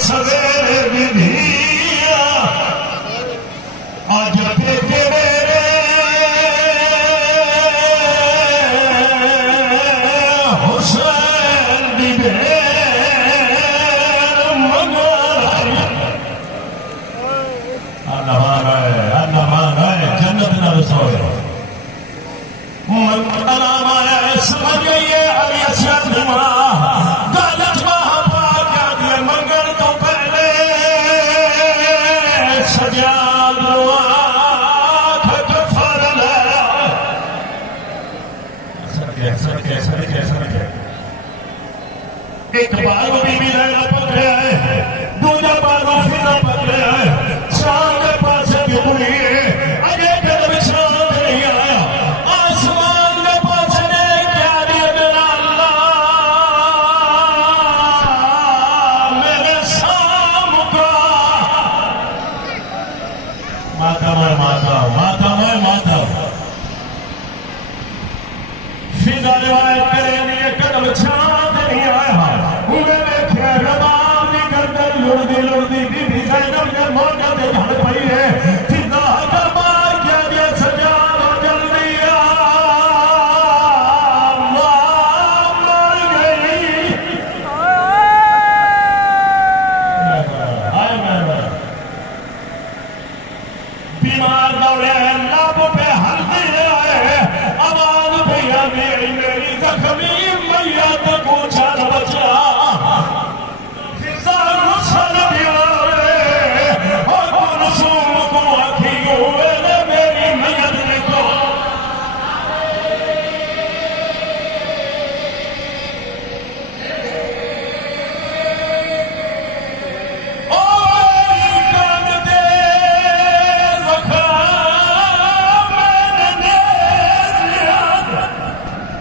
سویرے بھی دھیا آج پیٹے میرے حسین دی بھیر مگر انمان ہے جنت نہ رسول من انام آیا سمجھ گئیے علی اسیاد نمرا دالت ماہ پاک آدھے منگل تو پہلے سجاد آنکھ کفر لے سرکے ایک بارو بی بی لینا پکڑے آئے دوجہ بارو فینا پکڑے آئے شان کے پاس کی بڑی اگے قدم شان نہیں آیا آسمان کے پاس نے کیا دیا میرا اللہ میرے سام کا ماتم ہے ماتم فینا روایت کرے نہیں قدم شان نہیں آیا انہیں دیکھے رباب نہیں کردر لڑ دی